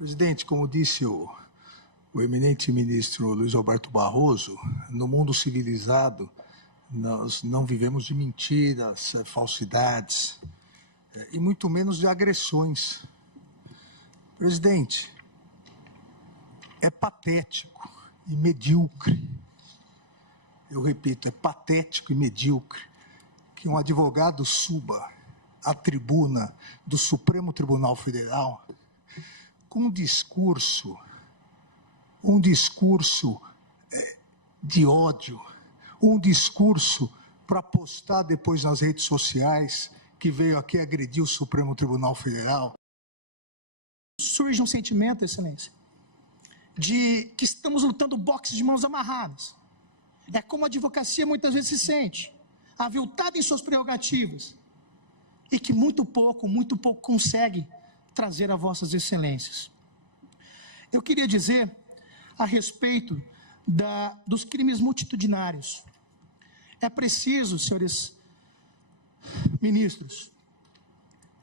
Presidente, como disse o eminente ministro Luiz Roberto Barroso, no mundo civilizado nós não vivemos de mentiras, falsidades e muito menos de agressões. Presidente, é patético e medíocre, eu repito, é patético e medíocre que um advogado suba à tribuna do Supremo Tribunal Federal com um discurso de ódio, um discurso para postar depois nas redes sociais que veio aqui agredir o Supremo Tribunal Federal. Surge um sentimento, Excelência, de que estamos lutando boxe de mãos amarradas. É como a advocacia muitas vezes se sente, aviltada em suas prerrogativas, e que muito pouco consegue trazer a vossas excelências. Eu queria dizer a respeito dos crimes multitudinários. É preciso, senhores ministros,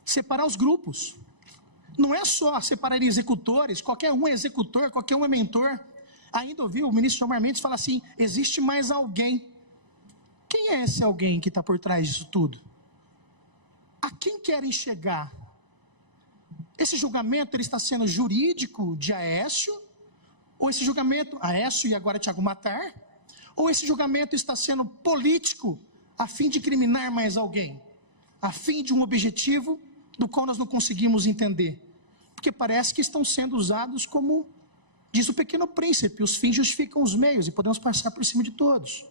separar os grupos. Não é só separar executores, qualquer um é executor, qualquer um é mentor. Ainda ouvi o ministro Gilmar Mendes falar assim, existe mais alguém. Quem é esse alguém que está por trás disso tudo? A quem querem chegar? Esse julgamento ele está sendo jurídico de Aécio? Ou esse julgamento, Aécio e agora Tiago Matar? Ou esse julgamento está sendo político a fim de criminar mais alguém? A fim de um objetivo do qual nós não conseguimos entender? Porque parece que estão sendo usados como, diz o Pequeno Príncipe, os fins justificam os meios e podemos passar por cima de todos.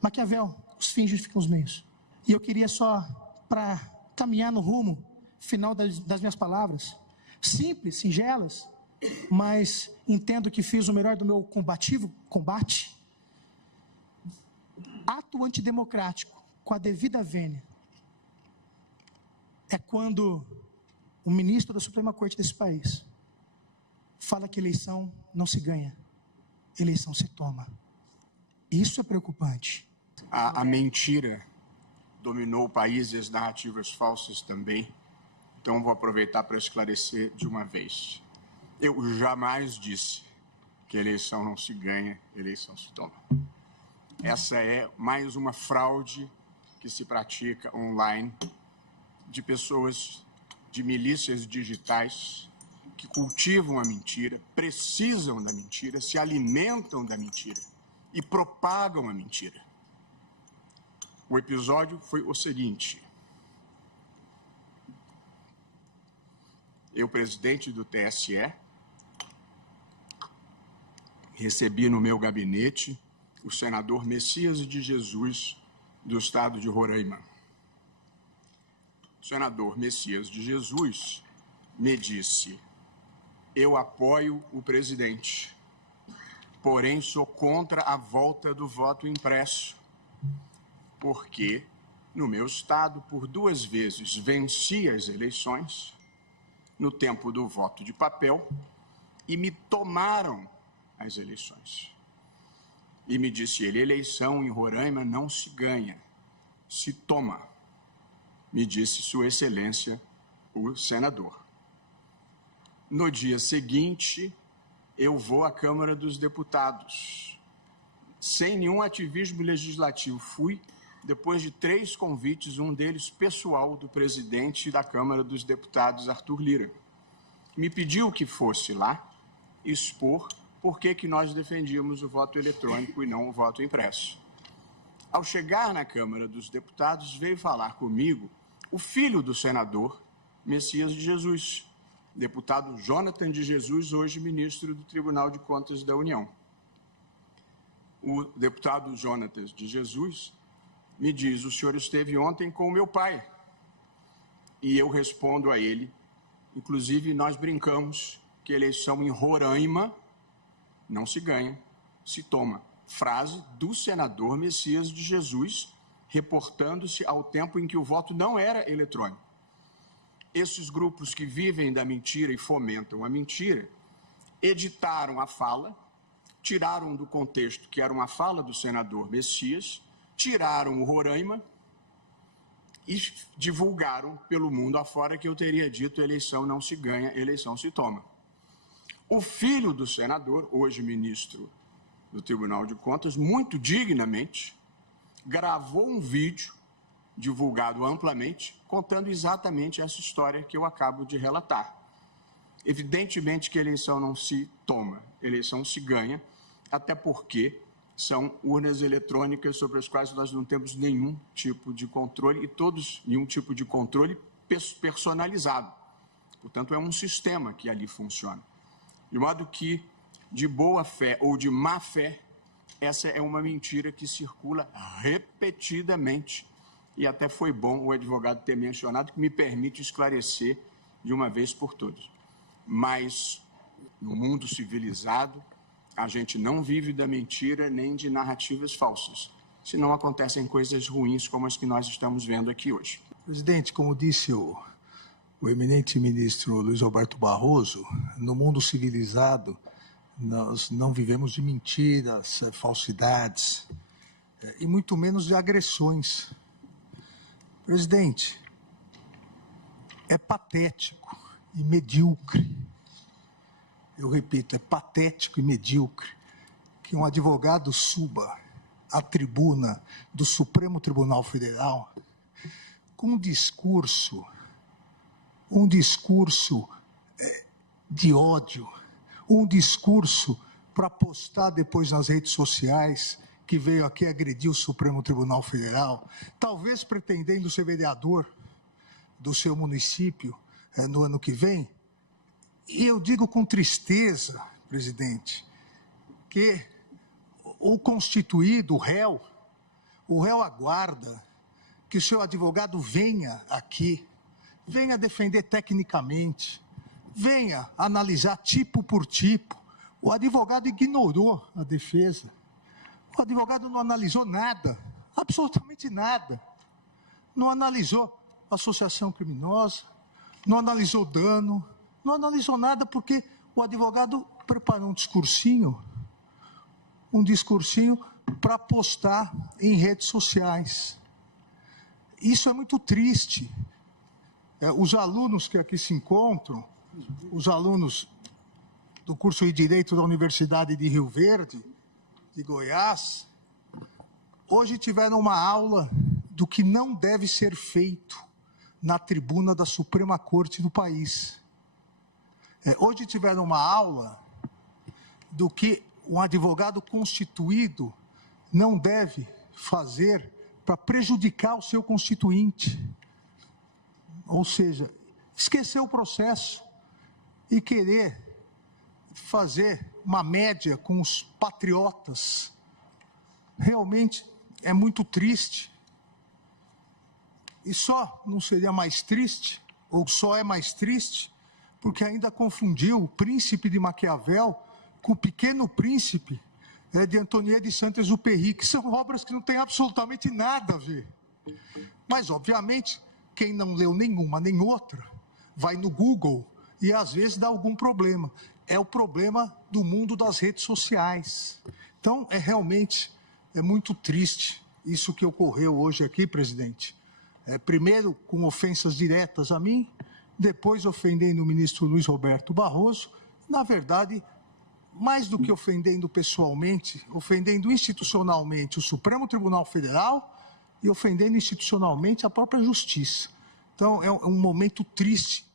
Maquiavel, os fins justificam os meios. E eu queria só, para caminhar no rumo final das minhas palavras, simples, singelas, mas entendo que fiz o melhor do meu combate. Ato antidemocrático, com a devida vênia, é quando o ministro da Suprema Corte desse país fala que eleição não se ganha, eleição se toma. Isso é preocupante. A mentira dominou o país e as narrativas falsas também. Então vou aproveitar para esclarecer de uma vez. Eu jamais disse que eleição não se ganha, eleição se toma. Essa é mais uma fraude que se pratica online de pessoas, de milícias digitais que cultivam a mentira, precisam da mentira, se alimentam da mentira e propagam a mentira. O episódio foi o seguinte. Eu, presidente do TSE, recebi no meu gabinete o senador Messias de Jesus, do estado de Roraima. O senador Messias de Jesus me disse, eu apoio o presidente, porém sou contra a volta do voto impresso, porque no meu estado, por 2 vezes, venci as eleições no tempo do voto de papel e me tomaram as eleições. E me disse ele, eleição em Roraima não se ganha, se toma. Me disse Sua Excelência, o senador. No dia seguinte, eu vou à Câmara dos Deputados. Sem nenhum ativismo legislativo, fui, depois de 3 convites, um deles pessoal do presidente da Câmara dos Deputados, Arthur Lira. Me pediu que fosse lá expor por que nós defendíamos o voto eletrônico e não o voto impresso. Ao chegar na Câmara dos Deputados, veio falar comigo o filho do senador Messias de Jesus, deputado Jonathan de Jesus, hoje ministro do Tribunal de Contas da União. O deputado Jonathan de Jesus me diz, o senhor esteve ontem com o meu pai. E eu respondo a ele, inclusive nós brincamos que eleição em Roraima não se ganha, se toma. Frase do senador Messias de Jesus, reportando-se ao tempo em que o voto não era eletrônico. Esses grupos que vivem da mentira e fomentam a mentira, editaram a fala, tiraram do contexto que era uma fala do senador Messias, tiraram o Roraima e divulgaram pelo mundo afora que eu teria dito eleição não se ganha, eleição se toma. O filho do senador, hoje ministro do Tribunal de Contas, muito dignamente, gravou um vídeo divulgado amplamente, contando exatamente essa história que eu acabo de relatar. Evidentemente que a eleição não se toma, a eleição se ganha, até porque são urnas eletrônicas sobre as quais nós não temos nenhum tipo de controle nenhum tipo de controle personalizado. Portanto, é um sistema que ali funciona. De modo que, de boa fé ou de má fé, essa é uma mentira que circula repetidamente. E até foi bom o advogado ter mencionado, que me permite esclarecer de uma vez por todas. Mas, no mundo civilizado, a gente não vive da mentira nem de narrativas falsas. Senão acontecem coisas ruins como as que nós estamos vendo aqui hoje. Presidente, como disse o eminente ministro Luiz Roberto Barroso, no mundo civilizado, nós não vivemos de mentiras, falsidades, e muito menos de agressões. Presidente, é patético e medíocre, eu repito, é patético e medíocre que um advogado suba à tribuna do Supremo Tribunal Federal com um discurso de ódio, um discurso para postar depois nas redes sociais, que veio aqui agredir o Supremo Tribunal Federal, talvez pretendendo ser vereador do seu município no ano que vem. E eu digo com tristeza, presidente, que o constituído, o réu aguarda que o seu advogado venha aqui, venha defender tecnicamente, venha analisar tipo por tipo. O advogado ignorou a defesa. O advogado não analisou nada, absolutamente nada. Não analisou associação criminosa, não analisou dano, não analisou nada porque o advogado preparou um discursinho para postar em redes sociais. Isso é muito triste. Os alunos que aqui se encontram, os alunos do curso de Direito da Universidade de Rio Verde, de Goiás, hoje tiveram uma aula do que não deve ser feito na tribuna da Suprema Corte do país. Hoje tiveram uma aula do que um advogado constituído não deve fazer para prejudicar o seu constituinte. Ou seja, esquecer o processo e querer fazer uma média com os patriotas. Realmente é muito triste. E só não seria mais triste, ou só é mais triste, porque ainda confundiu o Príncipe de Maquiavel com o Pequeno Príncipe de Antonier de Saint-Exupéry, que são obras que não têm absolutamente nada a ver. Mas, obviamente, quem não leu nenhuma nem outra, vai no Google e às vezes dá algum problema. É o problema do mundo das redes sociais. Então, realmente muito triste isso que ocorreu hoje aqui, presidente. Primeiro com ofensas diretas a mim, depois ofendendo o ministro Luiz Roberto Barroso. Na verdade, mais do que ofendendo pessoalmente, ofendendo institucionalmente o Supremo Tribunal Federal e ofendendo institucionalmente a própria Justiça. Então, é um momento triste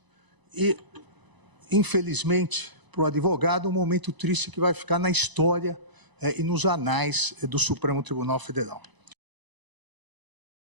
e, infelizmente, para o advogado, um momento triste que vai ficar na história e nos anais do Supremo Tribunal Federal.